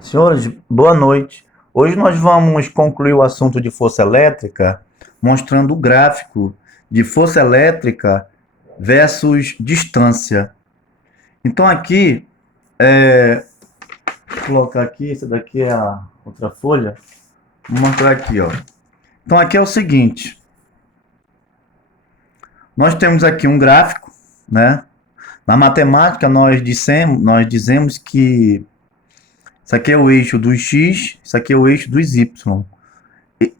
Senhores, boa noite. Hoje nós vamos concluir o assunto de força elétrica mostrando o gráfico de força elétrica versus distância. Então aqui, vou colocar aqui, essa daqui é a outra folha, vou mostrar aqui, ó. Então aqui é o seguinte, nós temos aqui um gráfico, né? Na matemática nós dizemos que isso aqui é o eixo dos x, isso aqui é o eixo dos y.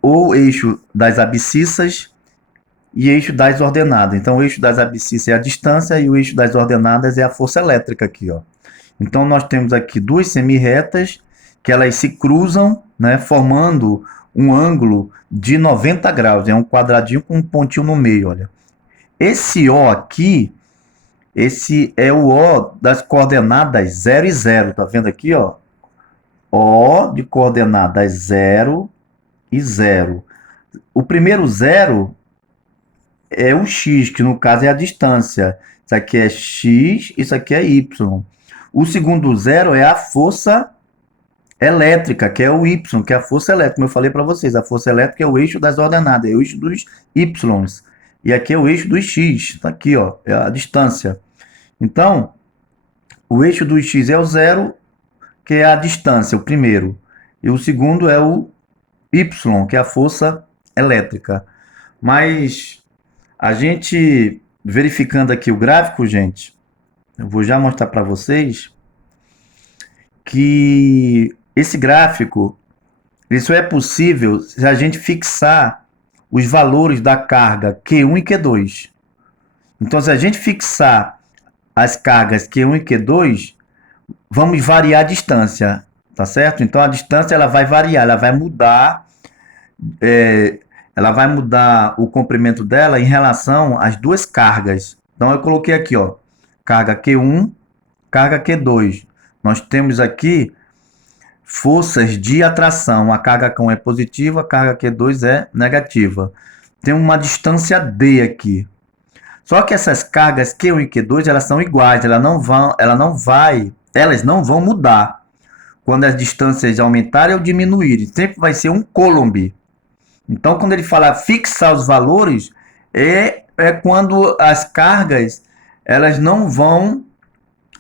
Ou eixo das abscissas e eixo das ordenadas. Então, o eixo das abscissas é a distância e o eixo das ordenadas é a força elétrica aqui, ó. Então, nós temos aqui duas semirretas que elas se cruzam, né, formando um ângulo de 90 graus. É um quadradinho com um pontinho no meio, olha. Esse O aqui, esse é o O das coordenadas 0 e 0. Tá vendo aqui, ó? O de coordenadas 0 e 0. O primeiro zero é o x, que no caso é a distância. Isso aqui é x, isso aqui é y. O segundo zero é a força elétrica, que é o y, que é a força elétrica. Como eu falei para vocês, a força elétrica é o eixo das ordenadas, é o eixo dos y. E aqui é o eixo dos x. Está aqui, ó, é a distância. Então, o eixo dos x é o zero, que é a distância, o primeiro. E o segundo é o y, que é a força elétrica. Mas a gente verificando aqui o gráfico, gente, eu vou já mostrar para vocês que esse gráfico isso é possível se a gente fixar os valores da carga Q1 e Q2. Então, se a gente fixar as cargas Q1 e Q2, vamos variar a distância, tá certo? Então, a distância ela vai variar, ela vai mudar ela vai mudar o comprimento dela em relação às duas cargas. Então eu coloquei aqui, ó, carga Q1, carga Q2. Nós temos aqui forças de atração. A carga Q1 é positiva, a carga Q2 é negativa. Tem uma distância D aqui. Só que essas cargas Q1 e Q2 elas são iguais, elas não vão mudar quando as distâncias aumentarem ou diminuírem. Sempre vai ser um Coulomb. Então, quando ele fala fixar os valores, é quando as cargas elas não vão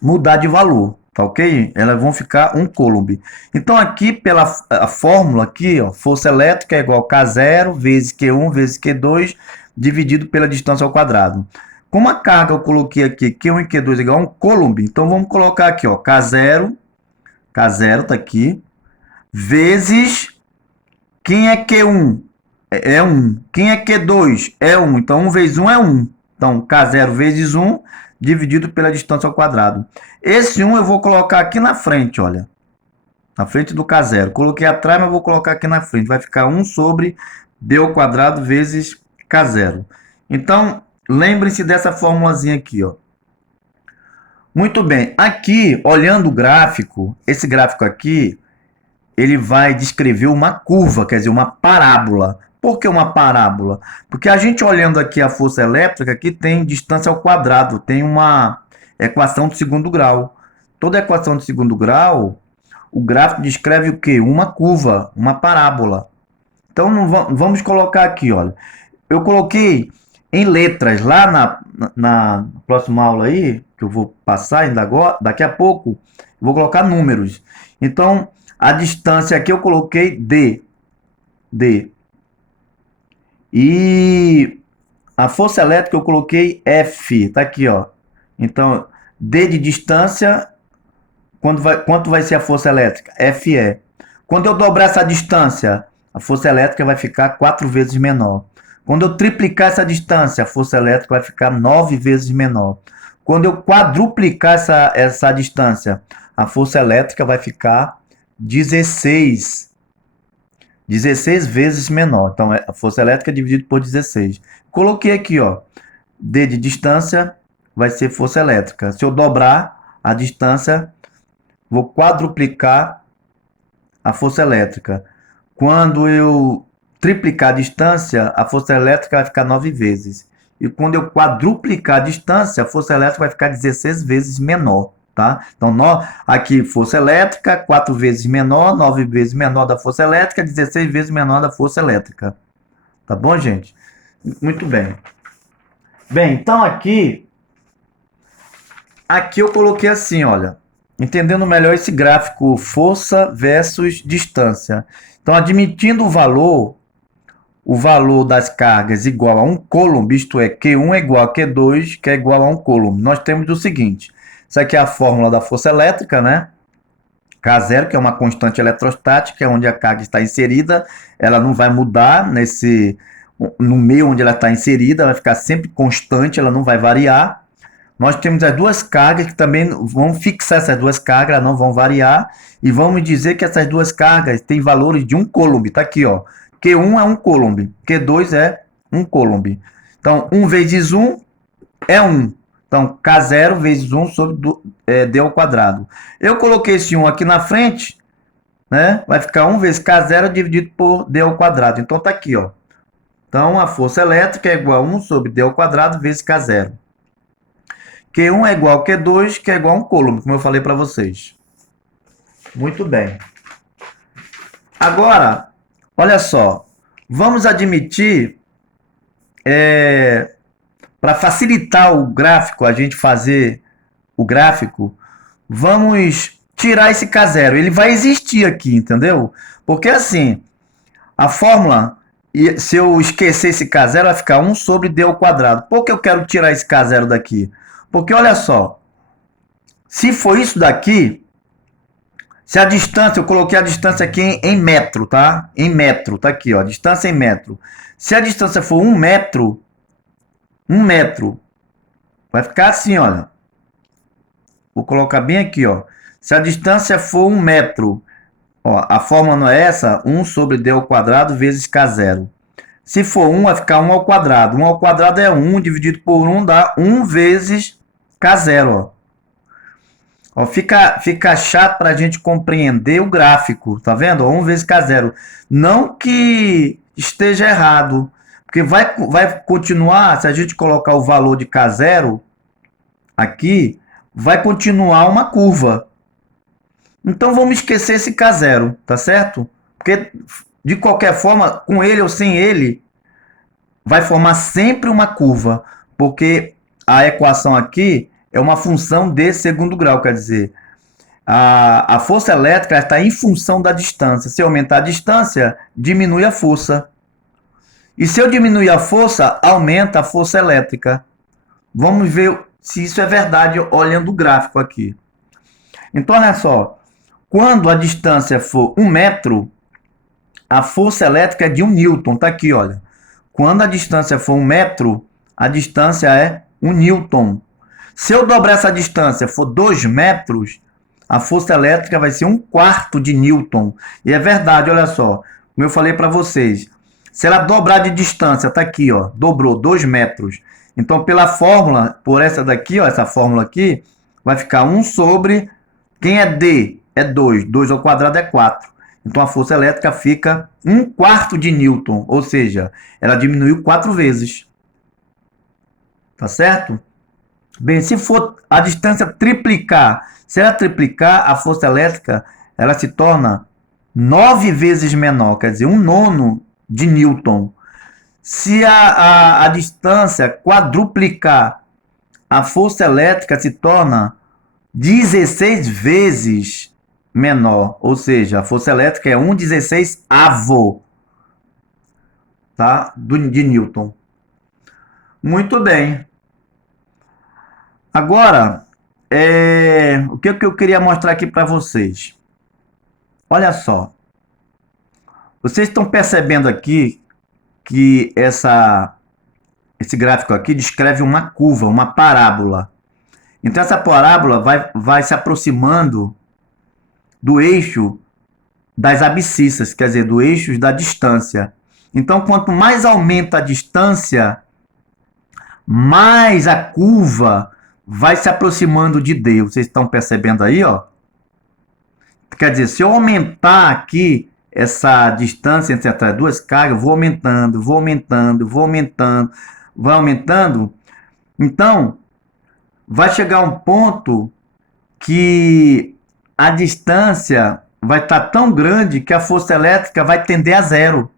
mudar de valor, tá ok? Elas vão ficar um Coulomb. Então, aqui pela a fórmula aqui, ó, força elétrica é igual a K0 vezes Q1 vezes Q2 dividido pela distância ao quadrado. Como a carga eu coloquei aqui Q1 e Q2 é igual a um Coulomb, então vamos colocar aqui, ó, K0 tá aqui, vezes quem é Q1? É 1. Quem é Q2? É 1. Então, 1 vezes 1 é 1. Então, K0 vezes 1 dividido pela distância ao quadrado. Esse 1 eu vou colocar aqui na frente, olha. Na frente do K0. Coloquei atrás, mas vou colocar aqui na frente. Vai ficar 1 sobre D ao quadrado vezes K0. Então, lembrem-se dessa formulazinha aqui, ó. Muito bem. Aqui, olhando o gráfico, esse gráfico aqui, ele vai descrever uma curva, quer dizer, uma parábola. Por que uma parábola? Porque a gente olhando aqui a força elétrica, aqui tem distância ao quadrado, tem uma equação de segundo grau. Toda equação de segundo grau, o gráfico descreve o quê? Uma curva, uma parábola. Então, vamos colocar aqui, olha. Eu coloquei em letras lá na próxima aula aí, que eu vou passar ainda agora, daqui a pouco, vou colocar números. Então, a distância aqui eu coloquei D. E a força elétrica eu coloquei F. Tá aqui, ó. Então, D de distância, quanto vai ser a força elétrica? FE. Quando eu dobrar essa distância, a força elétrica vai ficar 4 vezes menor. Quando eu triplicar essa distância, a força elétrica vai ficar 9 vezes menor. Quando eu quadruplicar essa distância, a força elétrica vai ficar 16 vezes menor. Então, a força elétrica dividido por 16. Coloquei aqui, ó, D de distância vai ser força elétrica. Se eu dobrar a distância, vou quadruplicar a força elétrica. Quando eu triplicar a distância, a força elétrica vai ficar 9 vezes. E quando eu quadruplicar a distância, a força elétrica vai ficar 16 vezes menor. tá? Então, aqui, força elétrica, 4 vezes menor, 9 vezes menor da força elétrica, 16 vezes menor da força elétrica. Tá bom, gente? Muito bem. Bem, então aqui eu coloquei assim, olha, entendendo melhor esse gráfico força versus distância. Então, admitindo o valor das cargas igual a um coulomb, isto é, Q1 é igual a Q2, que é igual a um coulomb. Nós temos o seguinte, isso aqui é a fórmula da força elétrica, né? K0, que é uma constante eletrostática, é onde a carga está inserida, ela não vai mudar no meio onde ela está inserida, vai ficar sempre constante, ela não vai variar. Nós temos as duas cargas que também vão fixar essas duas cargas, elas não vão variar, e vamos dizer que essas duas cargas têm valores de um coulomb, tá aqui, ó. Q1 é um coulomb, Q2 é um coulomb. Então, 1 vezes 1 é 1. Então, K0 vezes 1 sobre D ao quadrado. Eu coloquei esse 1 aqui na frente, né? Vai ficar 1 vezes K0 dividido por D ao quadrado. Então, tá aqui, ó. Então, a força elétrica é igual a 1 sobre D ao quadrado vezes K0. Q1 é igual a Q2, que é igual a um coulomb, como eu falei para vocês. Muito bem. Agora, olha só. Vamos admitir, para facilitar o gráfico, a gente fazer o gráfico, vamos tirar esse K0. Ele vai existir aqui, entendeu? Porque assim, a fórmula, se eu esquecer esse K0, vai ficar 1 sobre D ao quadrado. Por que eu quero tirar esse K0 daqui? Porque olha só, se for isso daqui, se a distância, eu coloquei a distância aqui em metro, tá? Em metro, tá aqui, ó, distância em metro. Se a distância for 1 metro, vai ficar assim, olha. Vou colocar bem aqui, ó. Se a distância for 1 metro, ó, a fórmula não é essa? 1 sobre D ao quadrado vezes K0. Se for 1, vai ficar 1 ao quadrado. 1 ao quadrado é 1, dividido por 1 dá 1 vezes K0, ó. Ó, fica chato para a gente compreender o gráfico, tá vendo? Ó, 1 vezes K0. Não que esteja errado, porque vai continuar, se a gente colocar o valor de K0 aqui, vai continuar uma curva. Então vamos esquecer esse K0, tá certo? Porque de qualquer forma, com ele ou sem ele, vai formar sempre uma curva, porque a equação aqui é uma função de segundo grau, quer dizer, a força elétrica está em função da distância. Se eu aumentar a distância, diminui a força. E se eu diminuir a força, aumenta a força elétrica. Vamos ver se isso é verdade olhando o gráfico aqui. Então, olha só. Quando a distância for 1 metro, a força elétrica é de 1 newton. Tá aqui, olha. Quando a distância for 1 metro, a distância é 1 newton. Se eu dobrar essa distância, for 2 metros, a força elétrica vai ser 1/4 de newton. E é verdade, olha só. Como eu falei para vocês. Se ela dobrar de distância, tá aqui, ó. Dobrou 2 metros. Então, pela fórmula, por essa daqui, ó, essa fórmula aqui, vai ficar 1 sobre... Quem é D? É 2. 2 ao quadrado é 4. Então, a força elétrica fica 1/4 de newton. Ou seja, ela diminuiu 4 vezes. Tá certo? Bem, se for a distância triplicar, se ela triplicar, a força elétrica ela se torna 9 vezes menor, quer dizer, 1/9 de newton. Se a distância quadruplicar, a força elétrica se torna 16 vezes menor, ou seja, a força elétrica é 1/16avo, tá? De newton. Muito bem. Agora, o que eu queria mostrar aqui para vocês? Olha só. Vocês estão percebendo aqui que esse gráfico aqui descreve uma curva, uma parábola. Então, essa parábola vai se aproximando do eixo das abscissas, quer dizer, do eixo da distância. Então, quanto mais aumenta a distância, mais a curva vai se aproximando de D. Vocês estão percebendo aí, ó? Quer dizer, se eu aumentar aqui essa distância entre as duas cargas, vou aumentando, vai aumentando. Então, vai chegar um ponto que a distância vai estar tão grande que a força elétrica vai tender a zero.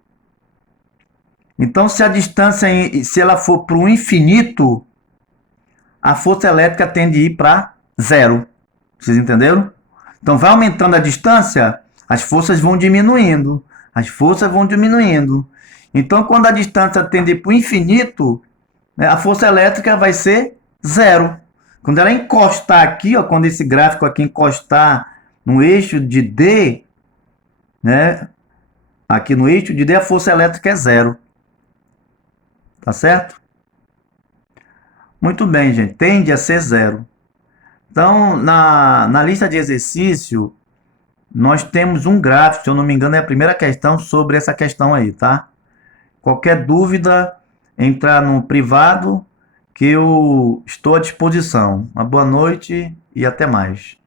Então, se a distância, se ela for para o infinito, a força elétrica tende a ir para zero. Vocês entenderam? Então, vai aumentando a distância, as forças vão diminuindo. As forças vão diminuindo. Então, quando a distância tende para o infinito, né, a força elétrica vai ser zero. Quando ela encostar aqui, ó, quando esse gráfico aqui encostar no eixo de D, né, aqui no eixo de D, a força elétrica é zero. Tá certo? Muito bem, gente. Tende a ser zero. Então, na lista de exercício, nós temos um gráfico, se eu não me engano, é a primeira questão sobre essa questão aí, tá? Qualquer dúvida, entrar no privado, que eu estou à disposição. Uma boa noite e até mais.